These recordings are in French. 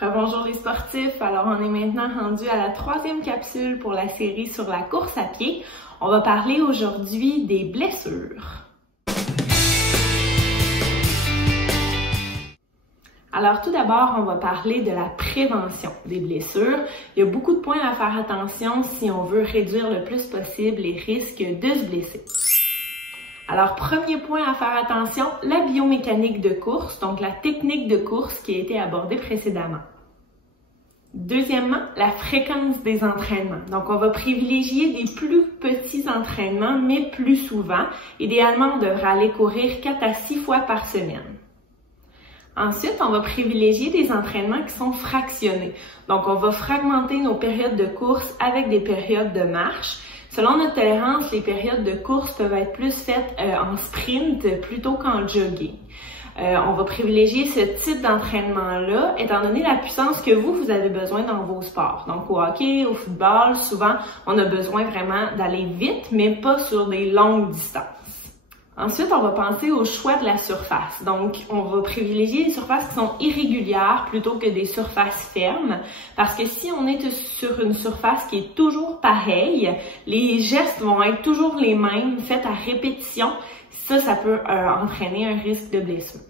Rebonjour les sportifs, alors on est maintenant rendu à la 3e capsule pour la série sur la course à pied. On va parler aujourd'hui des blessures. Alors tout d'abord, on va parler de la prévention des blessures. Il y a beaucoup de points à faire attention si on veut réduire le plus possible les risques de se blesser. Alors, premier point à faire attention, la biomécanique de course, donc la technique de course qui a été abordée précédemment. Deuxièmement, la fréquence des entraînements. Donc, on va privilégier des plus petits entraînements, mais plus souvent. Idéalement, on devrait aller courir 4 à 6 fois par semaine. Ensuite, on va privilégier des entraînements qui sont fractionnés. Donc, on va fragmenter nos périodes de course avec des périodes de marche. Selon notre tolérance, les périodes de course peuvent être plus faites en sprint plutôt qu'en jogging. On va privilégier ce type d'entraînement-là, étant donné la puissance que vous avez besoin dans vos sports. Donc au hockey, au football, souvent, on a besoin vraiment d'aller vite, mais pas sur des longues distances. Ensuite, on va penser au choix de la surface. Donc, on va privilégier les surfaces qui sont irrégulières plutôt que des surfaces fermes, parce que si on est sur une surface qui est toujours pareille, les gestes vont être toujours les mêmes, faits à répétition. Ça peut entraîner un risque de blessure.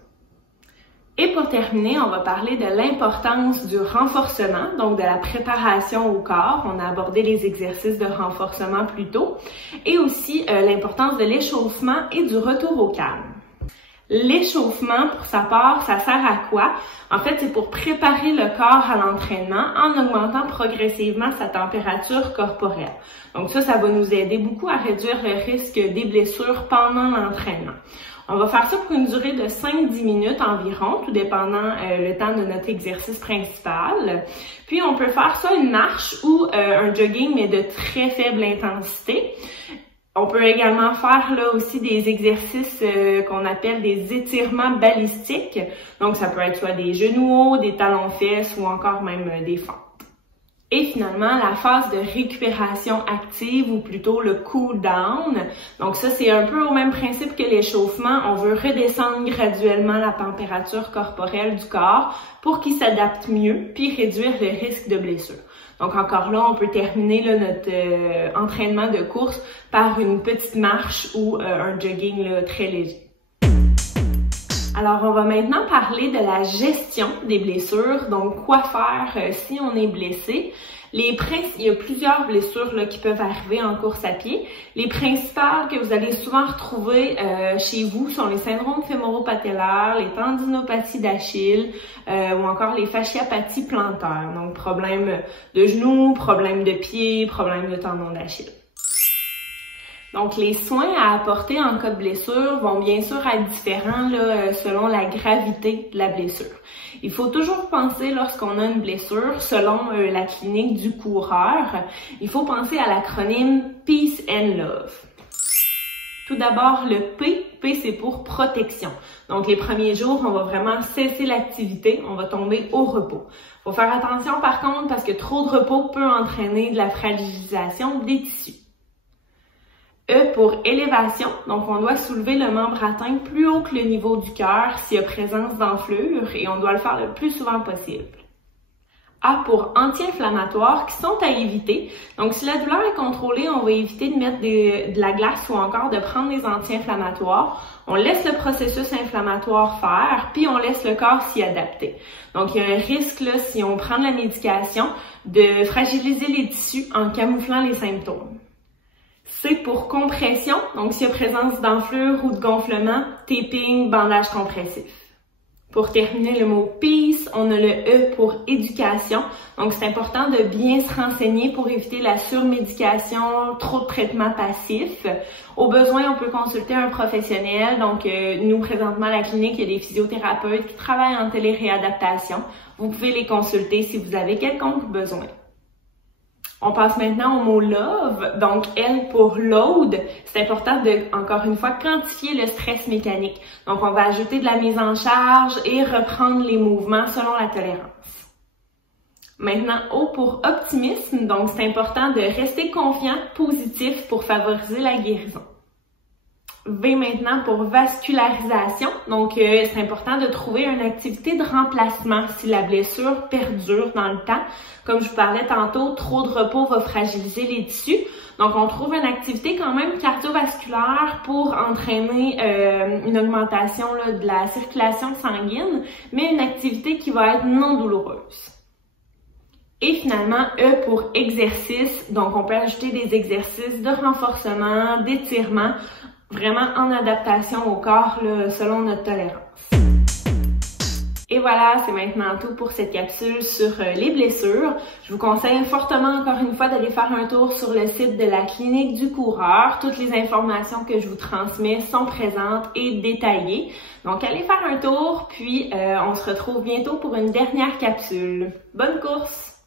Et pour terminer, on va parler de l'importance du renforcement, donc de la préparation au corps. On a abordé les exercices de renforcement plus tôt. Et aussi l'importance de l'échauffement et du retour au calme. L'échauffement, pour sa part, ça sert à quoi? En fait, c'est pour préparer le corps à l'entraînement en augmentant progressivement sa température corporelle. Donc ça va nous aider beaucoup à réduire le risque des blessures pendant l'entraînement. On va faire ça pour une durée de 5-10 minutes environ, tout dépendant le temps de notre exercice principal. Puis on peut faire ça une marche ou un jogging, mais de très faible intensité. On peut également faire là aussi des exercices qu'on appelle des étirements balistiques. Donc ça peut être soit des genoux hauts, des talons-fesses ou encore même des fentes. Et finalement, la phase de récupération active ou plutôt le cool down. Donc ça, c'est un peu au même principe que l'échauffement. On veut redescendre graduellement la température corporelle du corps pour qu'il s'adapte mieux puis réduire le risque de blessure. Donc encore là, on peut terminer là, notre entraînement de course par une petite marche ou un jogging là, très léger. Alors, on va maintenant parler de la gestion des blessures. Donc, quoi faire si on est blessé? Il y a plusieurs blessures là, qui peuvent arriver en course à pied. Les principales que vous allez souvent retrouver chez vous sont les syndromes fémoro-patellaires, les tendinopathies d'Achille ou encore les fasciopathies plantaires. Donc, problème de genoux, problème de pied, problème de tendon d'Achille. Donc, les soins à apporter en cas de blessure vont bien sûr être différents là, selon la gravité de la blessure. Il faut toujours penser lorsqu'on a une blessure, selon la clinique du coureur, il faut penser à l'acronyme Peace and Love. Tout d'abord, le P c'est pour protection. Donc, les premiers jours, on va vraiment cesser l'activité, on va tomber au repos. Il faut faire attention par contre parce que trop de repos peut entraîner de la fragilisation des tissus. E pour élévation, donc on doit soulever le membre atteint plus haut que le niveau du cœur s'il y a présence d'enflure et on doit le faire le plus souvent possible. A pour anti-inflammatoires qui sont à éviter. Donc si la douleur est contrôlée, on va éviter de mettre de la glace ou encore de prendre des anti-inflammatoires. On laisse le processus inflammatoire faire, puis on laisse le corps s'y adapter. Donc il y a un risque là, si on prend de la médication, de fragiliser les tissus en camouflant les symptômes. C pour compression, donc s'il y a présence d'enflure ou de gonflement, taping, bandage compressif. Pour terminer le mot peace, on a le E pour éducation, donc c'est important de bien se renseigner pour éviter la surmédication, trop de traitements passifs. Au besoin, on peut consulter un professionnel, donc nous présentement à la clinique, il y a des physiothérapeutes qui travaillent en téléréadaptation. Vous pouvez les consulter si vous avez quelconque besoin. On passe maintenant au mot love, donc L pour load, c'est important de, encore une fois, quantifier le stress mécanique. Donc on va ajouter de la mise en charge et reprendre les mouvements selon la tolérance. Maintenant, O pour optimisme, donc c'est important de rester confiant, positif pour favoriser la guérison. V maintenant pour vascularisation. Donc, c'est important de trouver une activité de remplacement si la blessure perdure dans le temps. Comme je vous parlais tantôt, trop de repos va fragiliser les tissus. Donc, on trouve une activité quand même cardiovasculaire pour entraîner une augmentation là, de la circulation sanguine, mais une activité qui va être non douloureuse. Et finalement, E pour exercice. Donc, on peut ajouter des exercices de renforcement, d'étirement, vraiment en adaptation au corps là, selon notre tolérance. Et voilà, c'est maintenant tout pour cette capsule sur les blessures. Je vous conseille fortement encore une fois d'aller faire un tour sur le site de la Clinique du coureur. Toutes les informations que je vous transmets sont présentes et détaillées. Donc allez faire un tour, puis on se retrouve bientôt pour une dernière capsule. Bonne course!